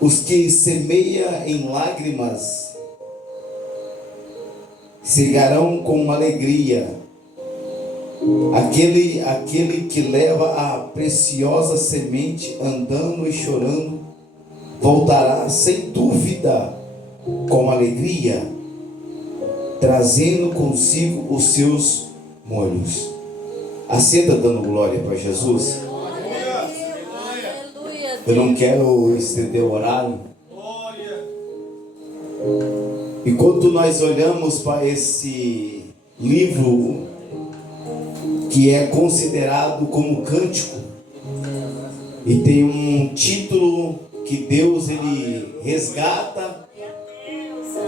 Os que semeia em lágrimas cegarão com alegria. Aquele que leva a preciosa semente andando e chorando, voltará sem dúvida com alegria, trazendo consigo os seus molhos. Acenda dando glória para Jesus. Eu não quero estender o horário. Enquanto nós olhamos para esse livro que é considerado como cântico e tem um título que Deus ele resgata,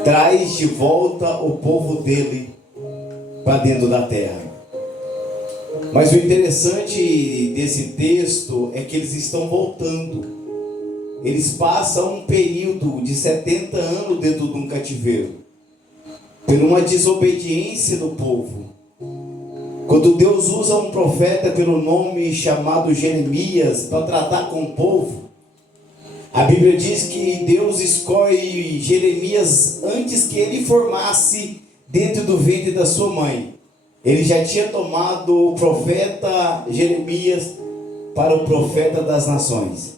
traz de volta o povo dele para dentro da terra. Mas o interessante desse texto é que eles estão voltando. Eles passam um período de 70 anos dentro de um cativeiro, por uma desobediência do povo. Quando Deus usa um profeta pelo nome chamado Jeremias para tratar com o povo, a Bíblia diz que Deus escolhe Jeremias antes que ele formasse dentro do ventre da sua mãe. Ele já tinha tomado o profeta Jeremias para o profeta das nações.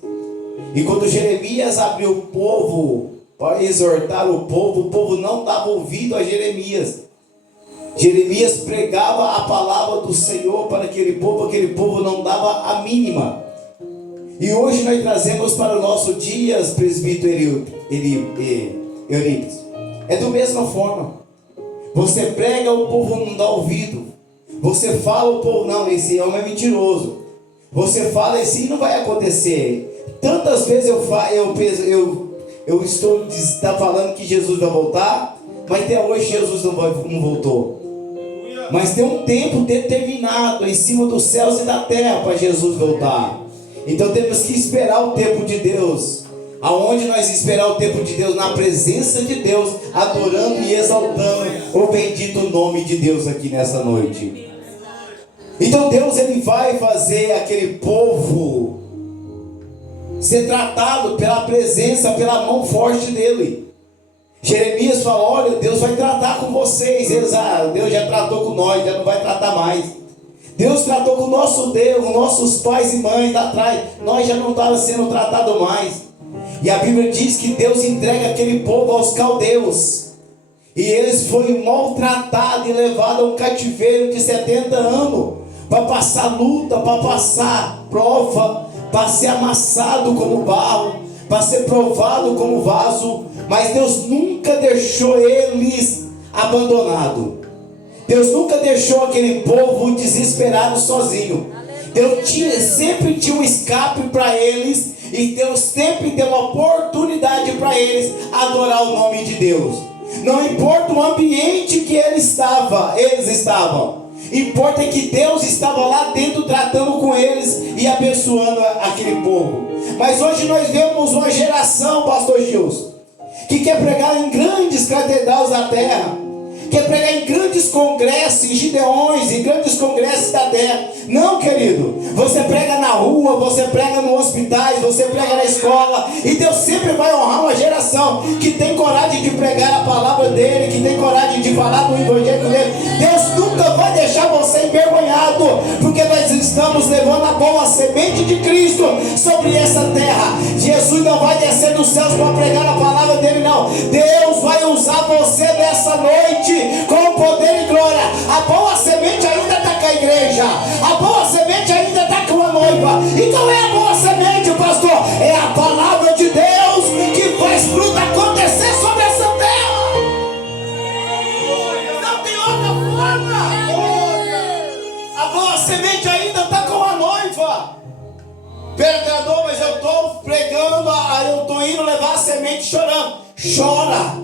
E quando Jeremias abriu o povo para exortar o povo não dava ouvido a Jeremias. Jeremias pregava a palavra do Senhor para aquele povo não dava a mínima. E hoje nós trazemos para o nosso dia, presbítero Eurípides. É da mesma forma. Você prega, o povo não dá ouvido. Você fala, o povo, não, esse homem é mentiroso. Você fala, esse não vai acontecer. Tantas vezes eu estou falando que Jesus vai voltar, mas até hoje Jesus não voltou. Mas tem um tempo determinado em cima dos céus e da terra para Jesus voltar. Então temos que esperar o tempo de Deus. Aonde nós esperar o tempo de Deus? Na presença de Deus, adorando e exaltando o bendito nome de Deus aqui nessa noite. Então Deus ele vai fazer aquele povo ser tratado pela presença, pela mão forte dele. Jeremias fala, olha, Deus vai tratar com vocês. Eles, Deus já tratou com nós, já não vai tratar mais. Deus tratou com o nosso Deus, com nossos pais e mães lá atrás. Nós já não estávamos sendo tratados mais. E a Bíblia diz que Deus entrega aquele povo aos caldeus. E eles foram maltratados e levados a um cativeiro de 70 anos. Para passar luta, para passar prova, para ser amassado como barro, para ser provado como vaso. Mas Deus nunca deixou eles abandonados. Deus nunca deixou aquele povo desesperado sozinho. Deus sempre tinha um escape para eles. E Deus sempre deu uma oportunidade para eles adorar o nome de Deus. Não importa o ambiente que eles estavam. Importa que Deus estava lá dentro tratando com eles e abençoando aquele povo. Mas hoje nós vemos uma geração, pastor Gilson, que quer pregar em grandes catedrais da terra, quer pregar em grandes congressos, em Gideões, em grandes congressos da terra. Não, querido, você prega na rua, você prega no hospital, você prega na escola, e Deus sempre vai honrar uma geração que tem coragem de pregar a palavra dele, que tem coragem de falar do evangelho dele. Deus nunca vai deixar você envergonhado, porque nós estamos levando a boa semente de Cristo sobre essa terra. Jesus não vai descer dos céus para pregar a palavra dele, não. Deus vai usar você nessa noite com poder e glória. A boa semente ainda está com a igreja, a boa semente ainda está com a noiva. E qual é a boa semente, pastor? É a palavra de Deus que faz fruto acontecer sobre essa terra. Não tem outra forma. A boa semente ainda está com a noiva. Pregador, mas eu estou pregando, eu estou indo levar a semente chorando. Chora,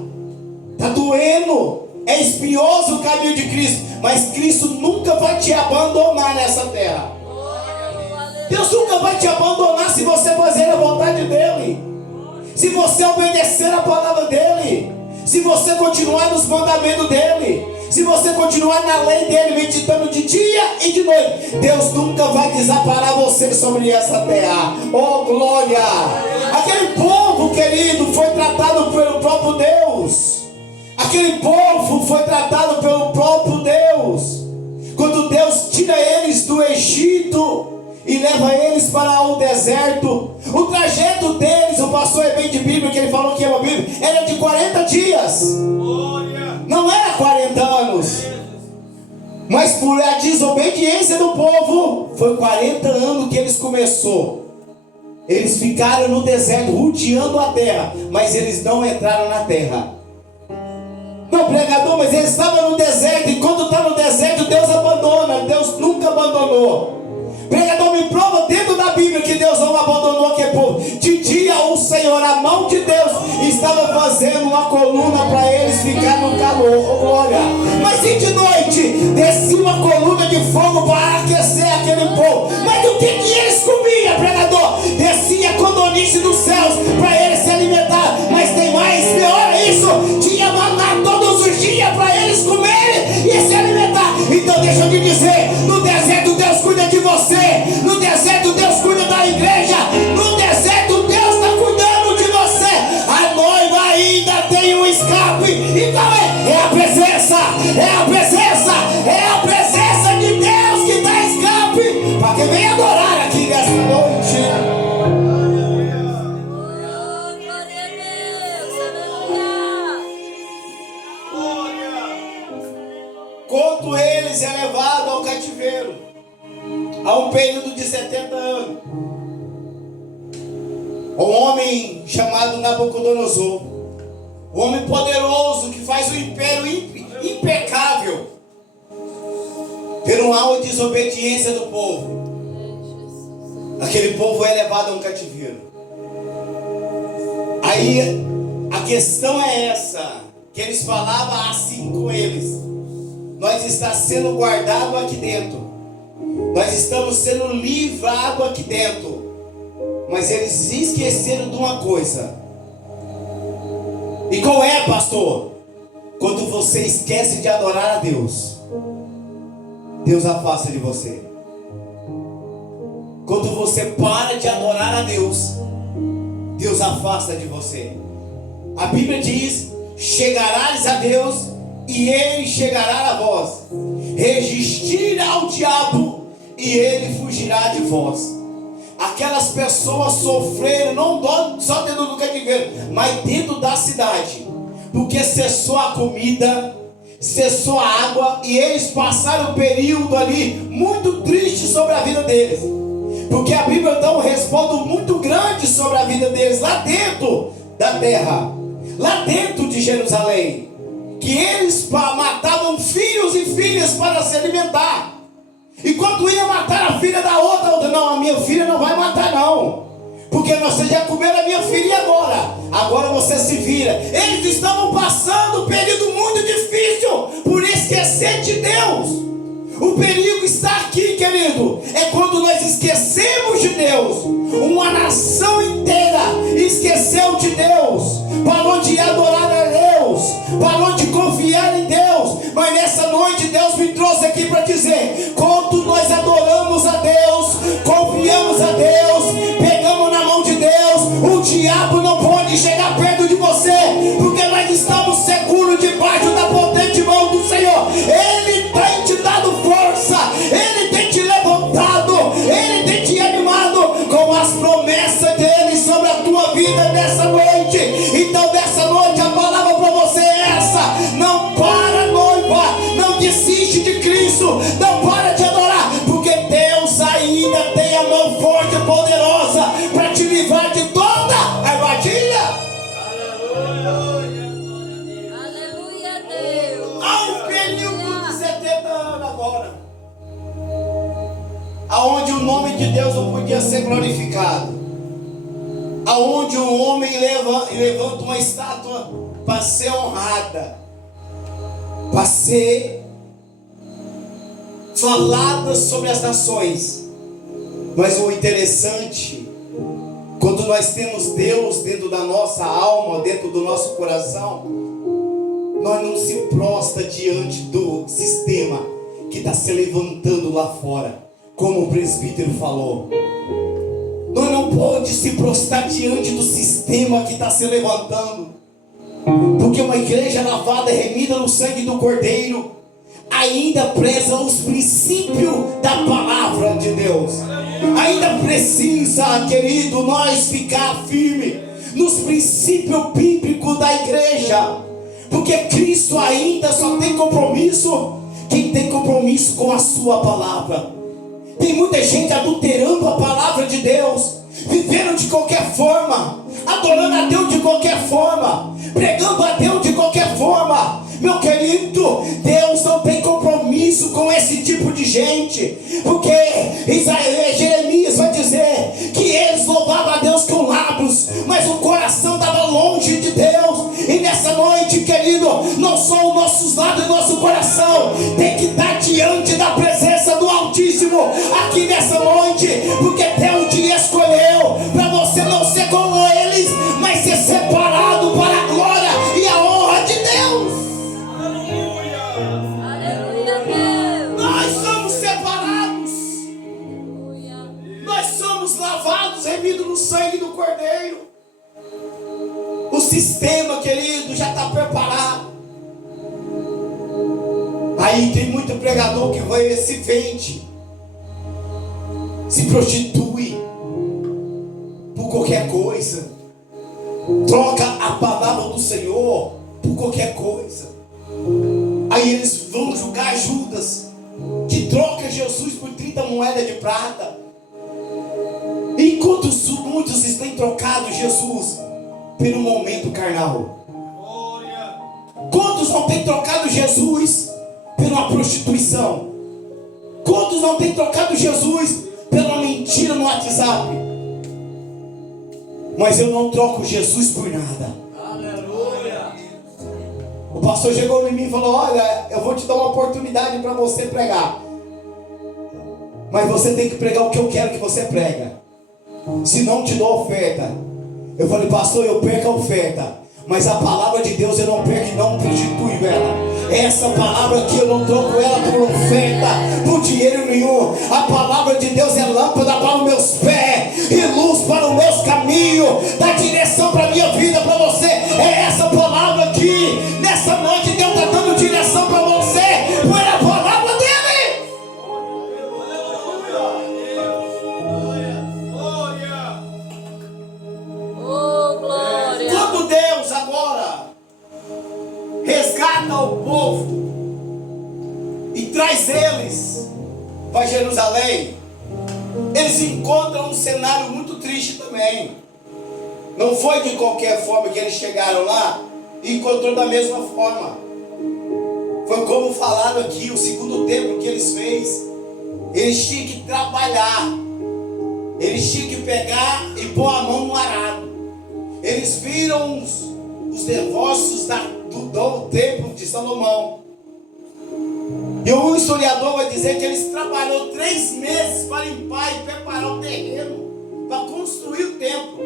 está doendo. É espinhoso o caminho de Cristo, mas Cristo nunca vai te abandonar nessa terra. Deus nunca vai te abandonar se você fazer a vontade dele, se você obedecer a palavra dele, se você continuar nos mandamentos dele, se você continuar na lei dele, meditando de dia e de noite. Deus nunca vai desamparar você sobre essa terra. Oh glória! Aquele povo, querido, foi tratado pelo próprio Deus. Aquele povo foi tratado pelo próprio Deus. Quando Deus tira eles do Egito e leva eles para o deserto, o trajeto deles, o pastor é bem de Bíblia, que ele falou que é uma Bíblia, era de 40 dias. Não era 40 anos. Mas por a desobediência do povo, foi 40 anos que eles começou. Eles ficaram no deserto, rodeando a terra, mas eles não entraram na terra. Não, pregador, mas eles estavam no deserto, e quando está no deserto, Deus abandona. Deus nunca abandonou. Pregador, me prova dentro da Bíblia que Deus não abandonou aquele povo. De dia o Senhor, a mão de Deus, estava fazendo uma coluna para eles ficar no calor. Oh, glória. Mas e de noite, descia uma coluna de fogo para aquecer aquele povo. Mas o que eles comiam, pregador? Descia codorniz dos céus para eles se alimentar. Mas tem mais, pior isso, tinha maná todos os dias para eles comerem e se alimentar. Então deixa eu te dizer, no deserto Deus cuida de você. No deserto Deus cuida da igreja. No deserto Deus está cuidando de você. A noiva ainda tem um escape. Então é a presença. É a presença. É a presença de Deus que dá escape para quem vem adorar aqui nessa noite. Quando eles é levado ao cativeiro, há um período de 70 anos, um homem chamado Nabucodonosor, um homem poderoso que faz um império impecável, pela uma desobediência do povo, aquele povo é levado a um cativeiro. Aí a questão é essa, que eles falavam assim com eles: nós está sendo guardado aqui dentro, nós estamos sendo livrados aqui dentro. Mas eles esqueceram de uma coisa. E qual é, pastor? Quando você esquece de adorar a Deus, Deus afasta de você. Quando você para de adorar a Deus, Deus afasta de você. A Bíblia diz: chegarás a Deus e Ele chegará a vós. Resistir ao diabo e ele fugirá de vós. Aquelas pessoas sofreram, não só dentro do cativeiro, mas dentro da cidade, porque cessou a comida, cessou a água, e eles passaram um período ali muito triste sobre a vida deles, porque a Bíblia dá um respaldo muito grande sobre a vida deles, lá dentro da terra, lá dentro de Jerusalém, que eles matavam filhos e filhas para se alimentar. E quando ia matar a filha da outra, não, a minha filha não vai matar não, porque você já comeu a minha filha e agora você se vira. Eles estavam passando um período muito difícil por esquecer de Deus. O perigo está aqui, querido, é quando nós esquecemos de Deus. Uma nação inteira esqueceu de Deus, parou de adorar a Deus, parou de confiar em Deus. Mas nessa noite Deus me trouxe aqui para dizer: quando nós adoramos a Deus, confiamos a Deus, pegamos na mão de Deus, o diabo não pode chegar perto de você, porque nós estamos seguros debaixo da potente mão do Senhor. Ele tem te dado força, Ele tem te levantado, Ele tem te animado com as promessas dEle sobre a tua vida nessa noite. Então nessa noite a palavra para você é essa: não para, noiva, não desiste de Cristo, não para de adorar, porque Deus ainda tem a mão forte e poderosa para te livrar de toda a armadilha. Aleluia, Deus. Há um período de 70 anos agora, aonde o nome de Deus não podia ser glorificado, aonde um homem levanta uma estátua para ser honrada, para ser falada sobre as nações. Mas o interessante, quando nós temos Deus dentro da nossa alma, dentro do nosso coração, nós não se prostra diante do sistema que está se levantando lá fora, como o presbítero falou. Nós não pode se prostrar diante do sistema que está se levantando, porque uma igreja lavada e remida no sangue do Cordeiro ainda preza os princípios da palavra de Deus. Ainda precisa, querido, nós ficar firme nos princípios bíblicos da igreja, porque Cristo ainda só tem compromisso quem tem compromisso com a sua palavra. Tem muita gente adulterando a palavra de Deus, vivendo de qualquer forma, adorando a Deus de qualquer forma, pregando a Deus de qualquer forma. Meu querido, Deus não tem compromisso com esse tipo de gente, porque Jeremias vai dizer que eles louvavam a Deus com lábios, mas o coração estava longe de Deus. E nessa noite, querido, não são os nossos lábios e nosso coração tem que estar diante da presença do Altíssimo aqui nessa noite, porque Deus te escolheu para você não ser como eles, mas ser separado para a glória e a honra de Deus. Aleluia, Deus. Nós somos separados, nós somos lavados, remidos no sangue do Cordeiro. O sistema, querido, já está preparado. Aí tem muito pregador que vai, se vende, se prostitui por qualquer coisa, troca a palavra do Senhor por qualquer coisa. Aí eles vão julgar Judas, que troca Jesus por 30 moedas de prata. Enquanto muitos têm trocado Jesus pelo momento carnal. Quantos não têm trocado Jesus pela prostituição? Quantos não têm trocado Jesus pela mentira no WhatsApp? Mas eu não troco Jesus por nada. Aleluia. O pastor chegou em mim e falou: olha, eu vou te dar uma oportunidade para você pregar, mas você tem que pregar o que eu quero que você prega, se não te dou oferta. Eu falei: pastor, eu perco a oferta, mas a palavra de Deus eu não perco e não prostituo ela. Essa palavra aqui eu não troco ela por oferta, por dinheiro nenhum. A palavra de Deus é lâmpada para os meus pés e luz para os meus caminhos, dá direção para a minha vida, para você. É essa palavra aqui. Nessa noite Deus está dando direção para você por a palavra dele. Oh, glória. Quando Deus agora resgata o povo e traz eles para Jerusalém, eles encontram um cenário muito triste também. Não foi de qualquer forma que eles chegaram lá e encontrou da mesma forma. Foi como falaram aqui, o segundo templo que eles fez. Eles tinham que trabalhar, eles tinham que pegar e pôr a mão no arado. Eles viram os negócios do templo de Salomão. E um historiador vai dizer que eles trabalharam 3 meses para limpar e preparar o terreno, para construir o templo.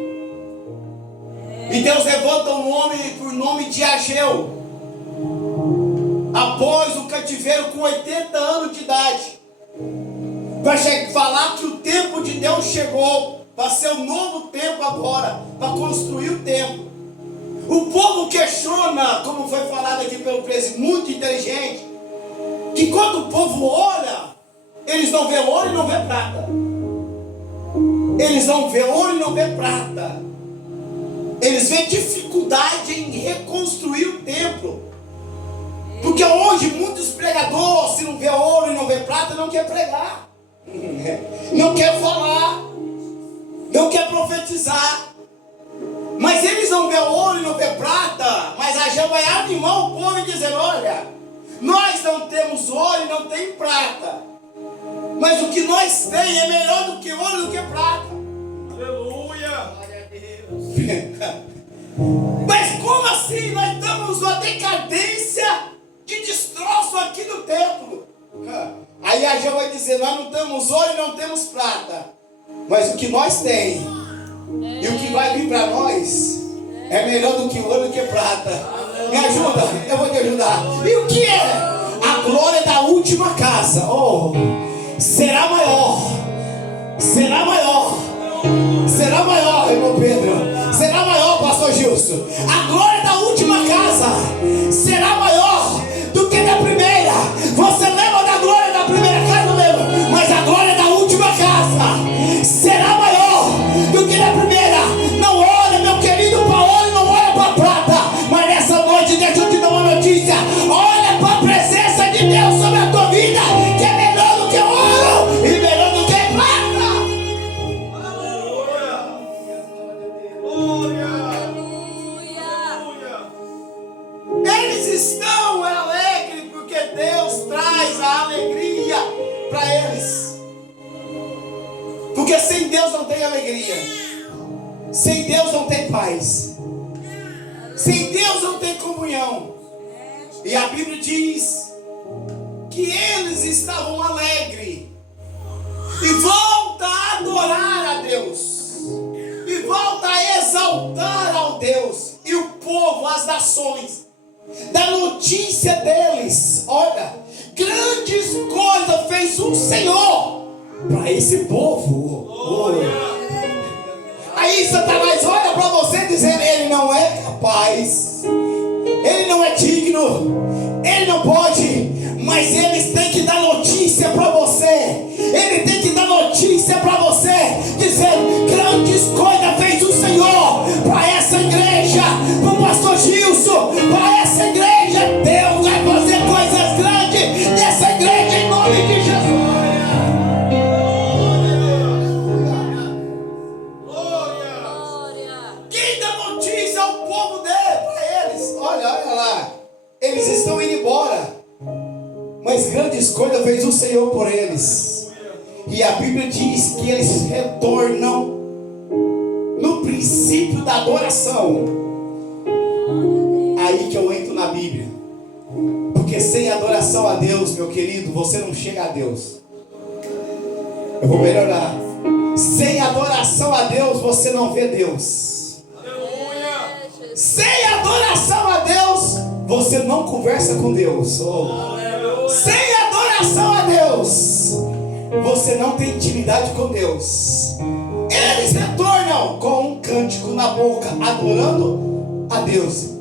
E Deus levanta um homem por nome de Ageu, após o cativeiro, com 80 anos de idade, para falar que o tempo de Deus chegou, para ser um novo tempo agora, para construir o templo. O povo questiona, como foi falado aqui pelo presidente, muito inteligente, que quando o povo ora, eles não vê ouro e não vê prata. Eles não vê ouro e não vê prata. Eles veem dificuldade em reconstruir o templo. Porque hoje muitos pregadores, se não vê ouro e não vê prata, não quer pregar, não quer falar, não quer profetizar. Mas eles não vê ouro e não vê prata. Mas a gente vai animar o povo e dizer: olha, nós não temos ouro e não tem prata, mas o que nós temos é melhor do que ouro e do que prata. Aleluia. Glória a Deus. Mas como assim? Nós estamos numa decadência de destroço aqui no templo. Aí a gente vai dizer: nós não temos ouro e não temos prata, mas o que nós temos e o que vai vir para nós é melhor do que ouro e do que prata. Me ajuda, eu vou te ajudar. E o que é? A glória da última casa. Oh, será maior, será maior, será maior, irmão Pedro. Será maior, pastor Gilson. A glória da última casa será maior do que da primeira. Você lembra da glória da primeira casa? Não lembra? Mas a glória da última casa será maior do que da primeira. Não olha, meu querido, para ouro, não olha para prata. Mas nessa noite, deixa eu te dar uma notícia. Olha para a presença de Deus sobre a tua vida, que é melhor do que ouro e melhor do que prata. Eles estão alegres porque Deus traz a alegria para eles. Porque sem Deus não tem alegria. Sem Deus não tem paz. Sem Deus não tem comunhão. E a Bíblia diz que eles estavam alegres e volta a adorar a Deus, e volta a exaltar ao Deus. E o povo, as nações, da notícia deles: olha, grandes coisas fez o Senhor para esse povo. Aí Satanás olha para você dizendo: ele não é capaz, ele não é digno, ele não pode. Mas eles têm que dar notícia para você. Ele tem que dar notícia para você, dizendo: grandes coisas fez o Senhor para essa igreja, para o pastor Gilson, para essa igreja. Deus vai fazer coisas grandes nessa igreja em nome de Jesus. Quem dá notícia ao povo dele, para eles? Olha lá, eles estão indo embora, mas grandes coisas fez o Senhor por eles. E a Bíblia diz que eles retornam no princípio da adoração. Aí que eu entro na Bíblia. Porque sem adoração a Deus, meu querido, você não chega a Deus. Eu vou melhorar. Sem adoração a Deus, você não vê Deus. Sem adoração a Deus, você não conversa com Deus. Sem adoração a Deus, você não tem intimidade com Deus. Eles retornam com um cântico na boca, adorando a Deus.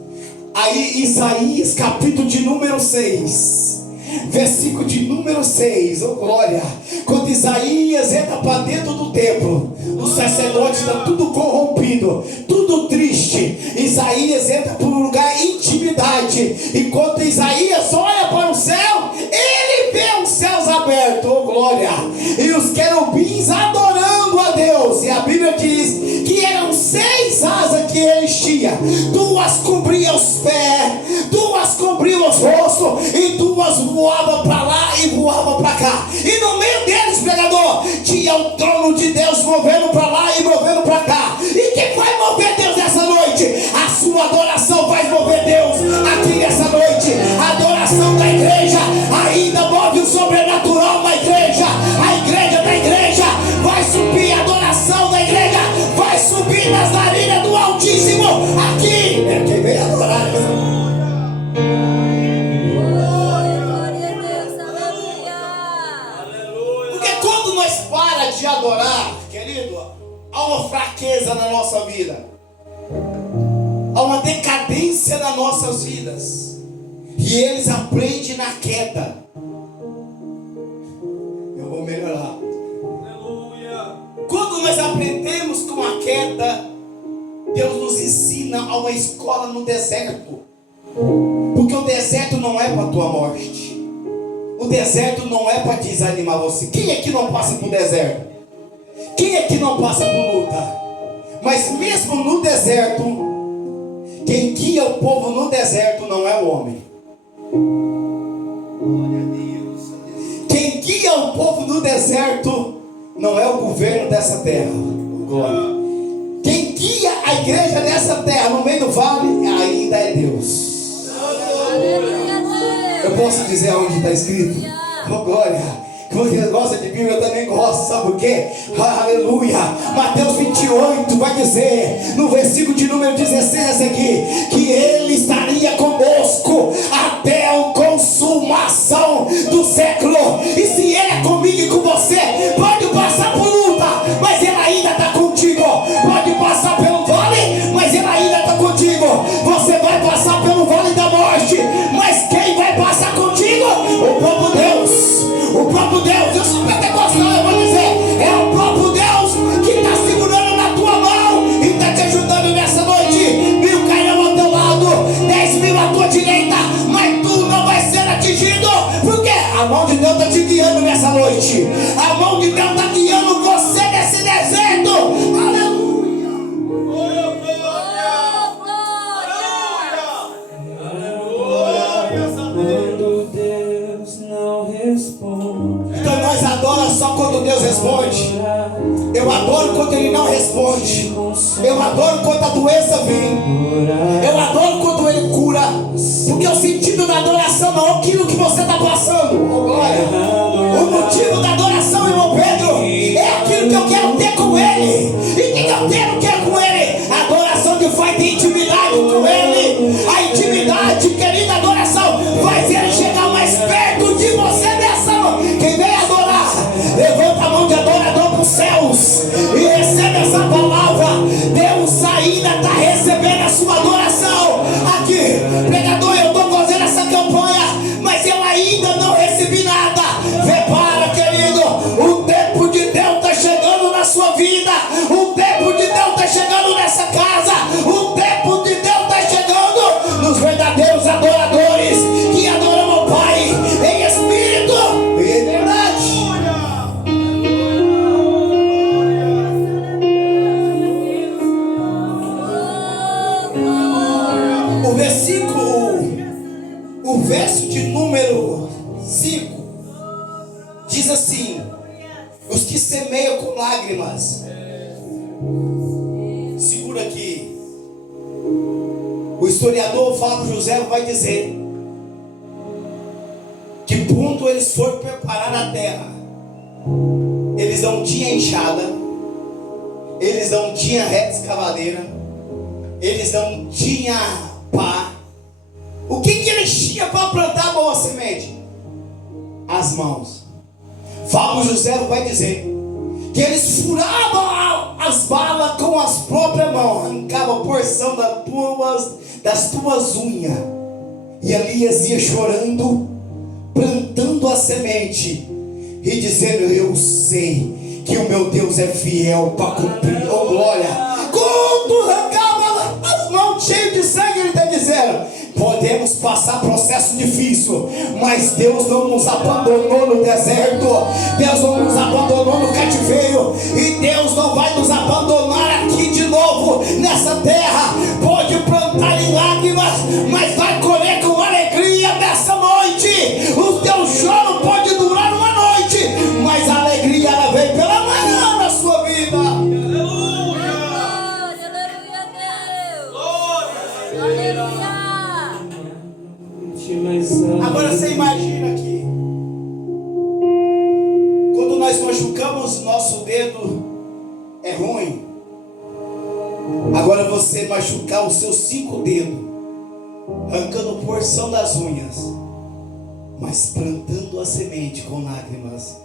Aí Isaías capítulo de número 6, versículo de número 6, oh glória. Quando Isaías entra para dentro do templo, os sacerdotes estão tudo corrompido, tudo triste. Isaías entra para um lugar de intimidade. Enquanto Isaías olha para o céu, ele vê os céus abertos, oh glória, e os querubins adorando a Deus. E a Bíblia diz que eram 6 asas que ele tinha. 2 cobriam os pés, 2 cobriam os rostos, e 2 voavam para lá e voavam para cá. E no meio deles, pregador, tinha o trono de Deus movendo para lá e movendo para cá. E quem vai mover Deus nessa noite? A sua adoração vai mover Deus aqui nessa noite. A adoração da igreja ainda move o sobrenatural na igreja. A igreja da igreja vai subir, a adoração da igreja vai subir nas narinas do Altíssimo. Aqui é quem vem adorar. Porque quando nós para de adorar, querido, há uma fraqueza na nossa vida, há uma decadência nas nossas vidas. E eles aprendem na queda. Eu vou melhorar. Quando nós aprendemos com a queda, Deus nos ensina a uma escola no deserto. Porque o deserto não é para a tua morte. O deserto não é para desanimar você. Quem é que não passa por deserto? Quem é que não passa por luta? Mas mesmo no deserto, quem guia o povo no deserto não é o homem. Quem guia o povo no deserto não é o governo dessa terra. Glória. Quem guia a igreja nessa terra, no meio do vale, ainda é Deus. Eu posso dizer onde está escrito? Oh, glória. Você gosta de Bíblia, eu também gosto, sabe por quê? Aleluia. Mateus 28 vai dizer, no versículo de número 16 aqui, que Ele estaria conosco até a consumação do século. E se Ele é comigo e com você, pode passar por luta, mas Ele ainda está contigo. adoro quando Ele não responde. Eu adoro quando a doença vem. Eu adoro quando Ele cura. Porque o sentido da adoração não é aquilo que você está passando. Oh, glória. O motivo da adoração, irmão Pedro, é aquilo que eu quero ter com Ele. E o que eu quero com Ele? A adoração que faz ter intimidade com Ele. A intimidade, querida adoração, faz Ele chegar mais perto de você nessa noite. Quem vem adorar, levanta a mão de adorador para os céus e recebe essa palavra. Deus ainda está recebendo a sua adoração. Aqui, pregador, eu estou fazendo essa campanha, mas eu ainda não recebi nada. Prepara, querido, o tempo de Deus está chegando na sua vida. O tempo de Deus está chegando nessa casa. O tempo de Deus está chegando nos verdadeiros adoradores que adoram o Pai em espírito e em verdade. O verso de número 5 diz assim: os que semeiam com lágrimas. Segura aqui. O historiador Flávio José vai dizer que quando eles foram preparar a terra, eles não tinham enxada, eles não tinham reta escavadeira, eles não tinham pá. O que eles tinham para plantar a boa semente? As mãos. Flávio José vai dizer que eles furavam as balas com as próprias mãos, arrancavam a porção das tuas unhas, e ali eles iam chorando, plantando a semente e dizendo: eu sei que o meu Deus é fiel para cumprir. Oh glória! Quando arrancava as mãos cheias de sangue, ele está dizendo: podemos passar processo difícil, mas Deus não nos abandonou no deserto, Deus não nos abandonou no cativeiro, e Deus não vai nos abandonar aqui de novo nessa terra. Pode plantar em lágrimas, mas vai colher com alegria nessa noite. O teu choro pode durar uma noite, mas a alegria ela vem pela manhã na sua vida. Aleluia, Deus. Aleluia. Agora você imagina aqui, quando nós machucamos nosso dedo, é ruim. Agora você machucar os seus 5 dedos, arrancando porção das unhas, mas plantando a semente com lágrimas.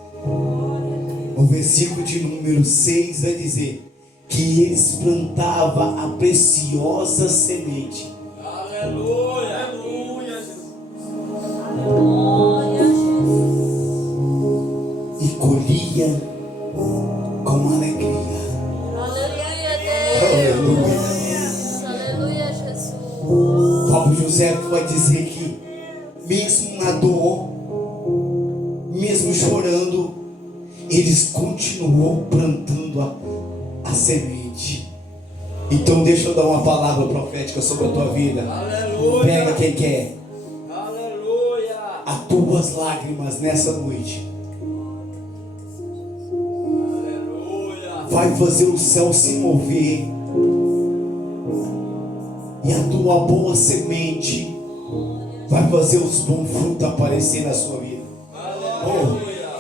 O versículo de número 6 vai dizer que eles plantavam a preciosa semente. Aleluia, aleluia, E colhia com alegria. Aleluia, Deus. Aleluia, Jesus. Flávio José vai dizer que mesmo na dor, mesmo chorando, eles continuou plantando a semente. Então deixa eu dar uma palavra profética sobre a tua vida. aleluia. Pega quem quer. Aleluia. As tuas lágrimas nessa noite Aleluia. vai fazer o céu se mover, e a tua boa semente vai fazer os bons frutos aparecer na sua vida. Oh,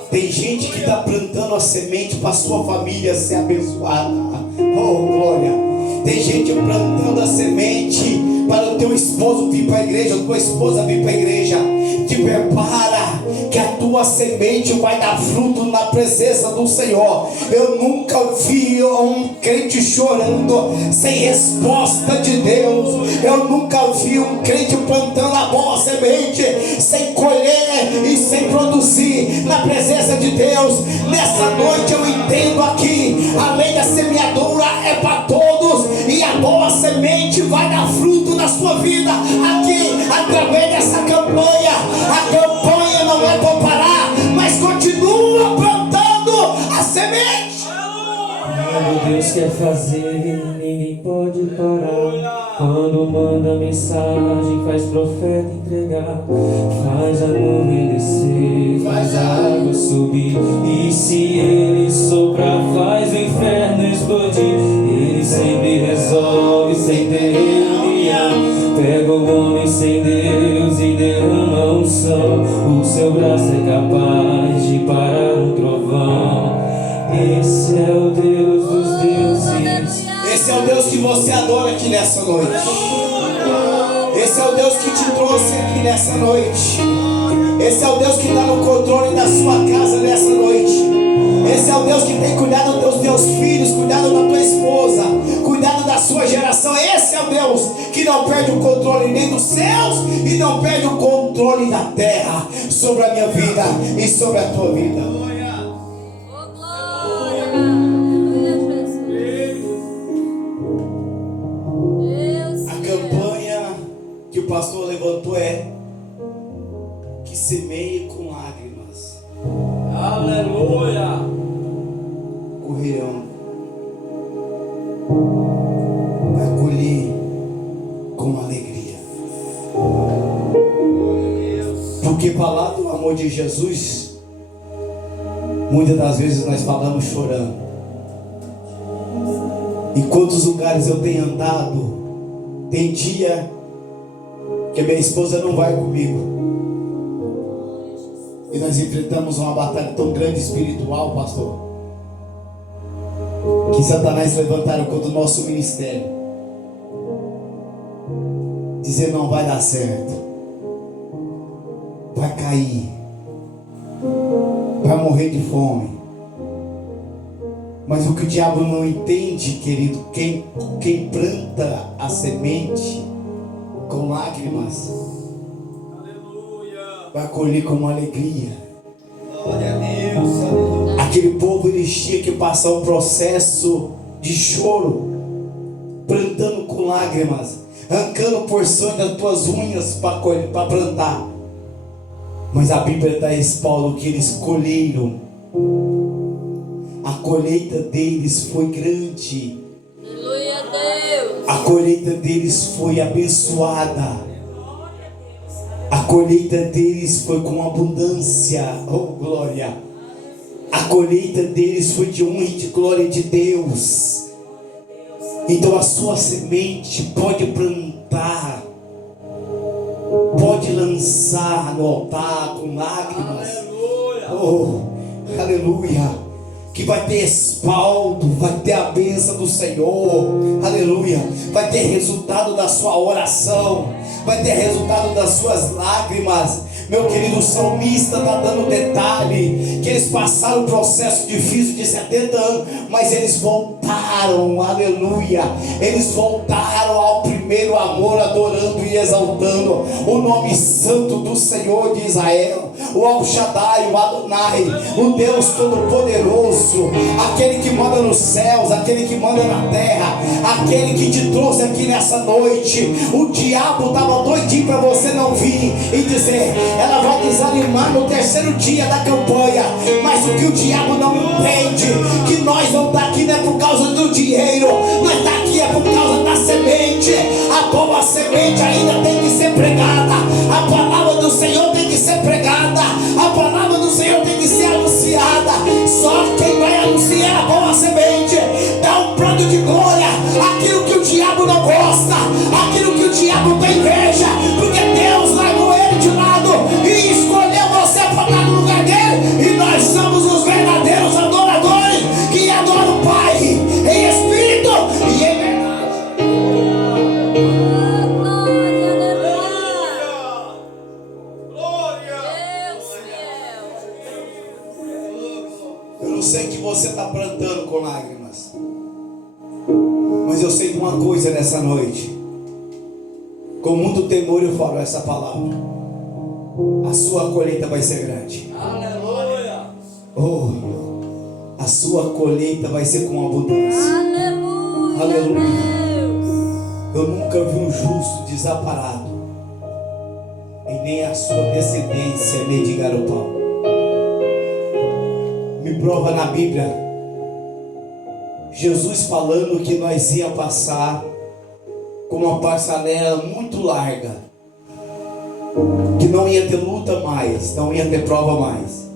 tem gente que está plantando a semente para a sua família ser abençoada. Oh glória. Tem gente plantando a semente para o teu esposo vir para a igreja, a tua esposa vir para a igreja. Te prepara, que a tua semente vai dar fruto na presença do Senhor. Eu nunca vi um crente chorando sem resposta de Deus. Eu nunca vi um crente plantando a boa semente sem colher e sem produzir na presença de Deus. Nessa noite eu entendo aqui, a lei da semeadura é para todos, e a boa semente vai dar fruto na sua vida aqui, através dessa campanha. A campanha não é para parar, mas continua plantando a semente. O Deus quer fazer, ninguém pode parar. Quando manda mensagem, faz profeta entregar, faz a nuvem descer, faz a água subir. E se ele soprar, faz o inferno explodir. Ele sempre resolve sem ter reunião. Pega o homem sem Deus e derrama unção. O seu braço é capaz de parar um trovão. Esse é o Deus dos deuses. Esse é o Deus que você adora aqui nessa noite. Esse é o Deus que te trouxe aqui nessa noite. Esse é o Deus que está no controle da sua casa nessa noite. Esse é o Deus que tem cuidado dos teus filhos, cuidado da tua esposa, cuidado da sua geração. Esse é o Deus que não perde o controle nem dos céus e não perde o controle da terra sobre a minha vida e sobre a tua vida. Oh, glória. Aleluia, Jesus. Deus A campanha que o pastor levantou é: que semeie com lágrimas Aleluia. correrão, vai colher com alegria. Porque falar do amor de Jesus, muitas das vezes nós falamos chorando. Em quantos lugares eu tenho andado, tem dia que minha esposa não vai comigo, e nós enfrentamos uma batalha tão grande espiritual, pastor, que Satanás levantaram contra o nosso ministério, dizer não vai dar certo, vai cair, vai morrer de fome. Mas o que o diabo não entende, querido, quem planta a semente com lágrimas, vai colher com alegria. Glória a Deus. Aleluia. Aquele povo, eles tinham que passar um processo de choro, plantando com lágrimas, arrancando porções das tuas unhas para plantar. Mas a Bíblia traz, Paulo, que eles colheram. A colheita deles foi grande. Aleluia, Deus. A colheita deles foi abençoada. A colheita deles foi com abundância. Oh, glória. A colheita deles foi de honra e de glória de Deus. Então a sua semente pode plantar, pode lançar no altar com lágrimas. Aleluia. Oh, aleluia. Que vai ter respaldo, vai ter a bênção do Senhor, aleluia. Vai ter resultado da sua oração, vai ter resultado das suas lágrimas. Meu querido, o salmista está dando detalhe, que eles passaram um processo difícil de 70 anos, mas eles voltaram, aleluia. Eles voltaram ao primeiro amor, adorando e exaltando o nome santo do Senhor de Israel, o El Shaddai, o Adonai, o Deus Todo-Poderoso, aquele que manda nos céus, aquele que manda na terra, aquele que te trouxe aqui nessa noite. O diabo estava doidinho para você não vir e dizer, ela vai desanimar no terceiro dia da campanha. Mas o que o diabo não entende, que nós não está aqui não é por causa do dinheiro, nós está aqui é por causa da semente. A boa semente ainda tem que ser pregada, a palavra do Senhor tem que ser pregada, a palavra do Senhor tem que ser anunciada. Só quem vai anunciar a boa semente dá um plano de glória, aquilo que o diabo não gosta, aquilo que o diabo tem inveja, porque Deus largou ele de lado e escolheu você para estar no lugar dele. E nós somos os verdadeiros adoradores que adoram o Pai em espírito e em verdade. Eu não sei o que você está plantando com lágrimas, mas eu sei de uma coisa nessa noite. Com muito temor eu falo essa palavra: a sua colheita vai ser grande. Aleluia. Oh, a sua colheita vai ser com abundância. Aleluia, Aleluia. Deus. Eu nunca vi um justo desamparado, e nem a sua descendência mendigar o pão. Me prova na Bíblia Jesus falando que nós ia passar com uma passarela muito larga, que não ia ter luta mais, não ia ter prova mais.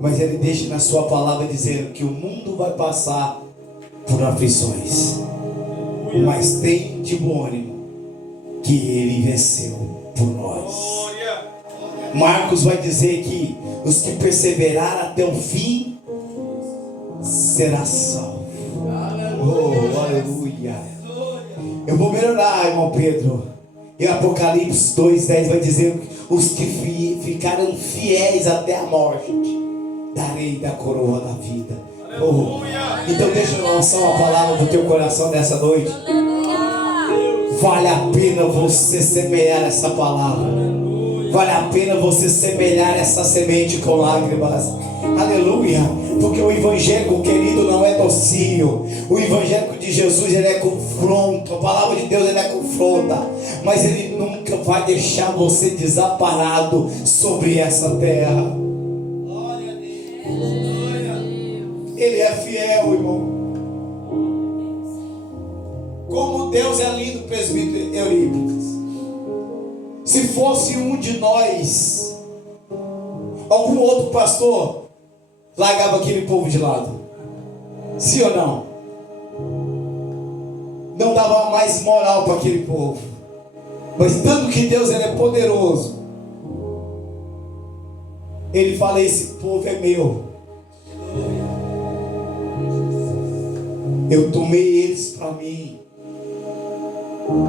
Mas ele deixa na sua palavra dizendo que o mundo vai passar por aflições, mas tem de bom ânimo, que ele venceu por nós. Marcos vai dizer que os que perseverarem até o fim será salvo. Oh, aleluia. Eu vou melhorar, irmão Pedro. Em Apocalipse 2:10 vai dizer: os que ficaram fiéis até a morte, darei da coroa da vida. Oh, então deixa eu lançar uma palavra do teu coração nessa noite. Vale a pena você semear essa palavra. Vale a pena você semear essa semente com lágrimas. Aleluia. Porque o evangélico, querido, não é docinho. O evangélico de Jesus, ele é confronto. A palavra de Deus, ele é confronta. Mas ele nunca vai deixar você desamparado sobre essa terra. Ele é fiel, irmão. Como Deus é lindo, presbítero Eurípides. Se fosse um de nós, algum outro pastor largava aquele povo de lado. Sim ou não? Não dava mais moral para aquele povo. Mas tanto que Deus, ele é poderoso, ele fala: esse povo é meu. Eu tomei eles para mim.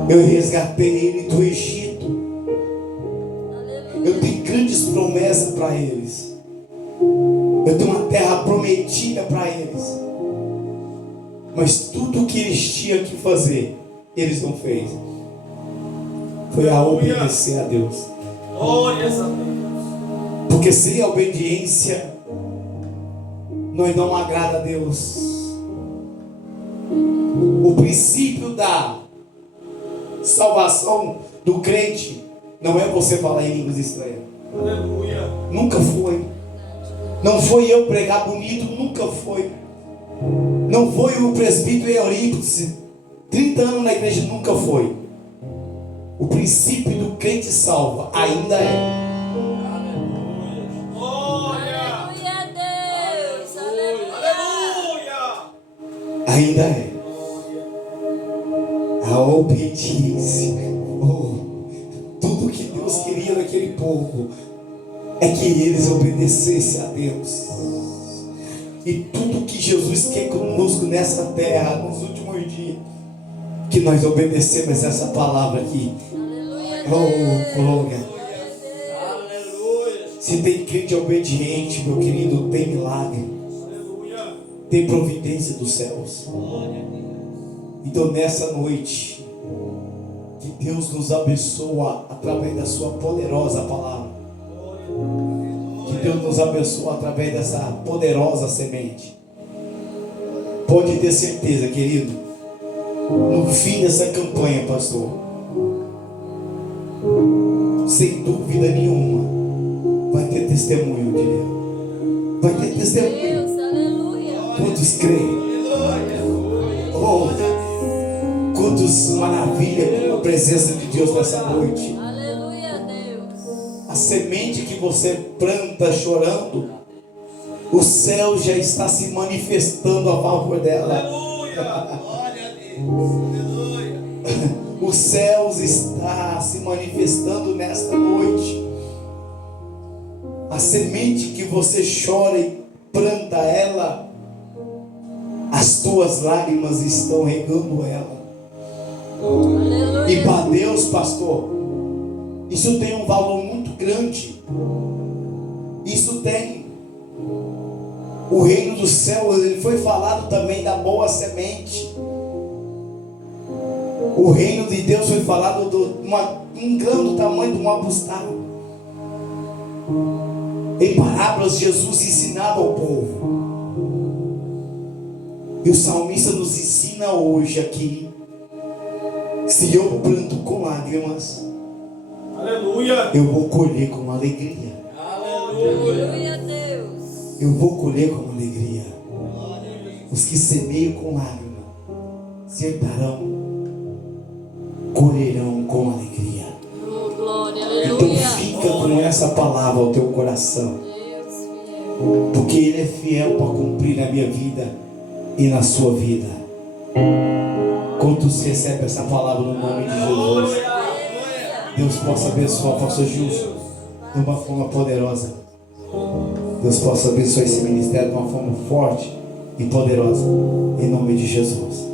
Eu resgatei eles do Egito. Eu tenho grandes promessas para eles. Eu tenho uma terra prometida para eles. Mas tudo o que eles tinham que fazer, eles não fez. Foi a obedecer a Deus. Porque sem a obediência, nós não agrada a Deus. O princípio da salvação do crente não é você falar em línguas estranhas. Aleluia. Nunca foi. Não foi eu pregar bonito, nunca foi. Não foi o presbítero Eurípides, 30 anos na igreja, nunca foi. O princípio do crente salva ainda é. Aleluia, Deus. Aleluia. Ainda é a obediência. Oh, tudo que Deus queria naquele povo é que eles obedecessem a Deus. E tudo que Jesus quer conosco nessa terra, nos últimos dias, que nós obedecemos essa palavra aqui. Oh, glória. Se tem crente obediente, meu querido, tem milagre. Tem providência dos céus. Então nessa noite, que Deus nos abençoa através da sua poderosa palavra. Que Deus nos abençoe através dessa poderosa semente. Pode ter certeza, querido, no fim dessa campanha, pastor, sem dúvida nenhuma, vai ter testemunho de Deus. Vai ter testemunho. Deus, aleluia. Quantos creem? Oh, quantos maravilham com a presença de Deus nessa noite. Aleluia, Deus. A semente que você planta chorando, o céu já está se manifestando a favor dela. Aleluia. Glória a Deus. Aleluia. O céu está se manifestando nesta noite. A semente que você chora e planta ela, as tuas lágrimas estão regando ela. Aleluia. E para Deus, pastor, isso tem um valor muito grande. Isso tem. O reino dos céus, ele foi falado também da boa semente. O reino de Deus foi falado de um grão do tamanho de uma mostarda. Em parábolas, Jesus ensinava ao povo. E o salmista nos ensina hoje aqui: se eu planto com lágrimas, Aleluia. eu vou colher com alegria. Aleluia, Deus. Eu vou colher com alegria. Os que semeiam com lágrimas cercarão colherão com alegria. Oh, glória, Então aleluia. fica com essa palavra ao teu coração, Deus fiel. porque Ele é fiel para cumprir na minha vida e na sua vida. Quantos recebem essa palavra no nome de Jesus? Deus possa abençoar o pastor Gilson de uma forma poderosa. Deus possa abençoar esse ministério de uma forma forte e poderosa, em nome de Jesus.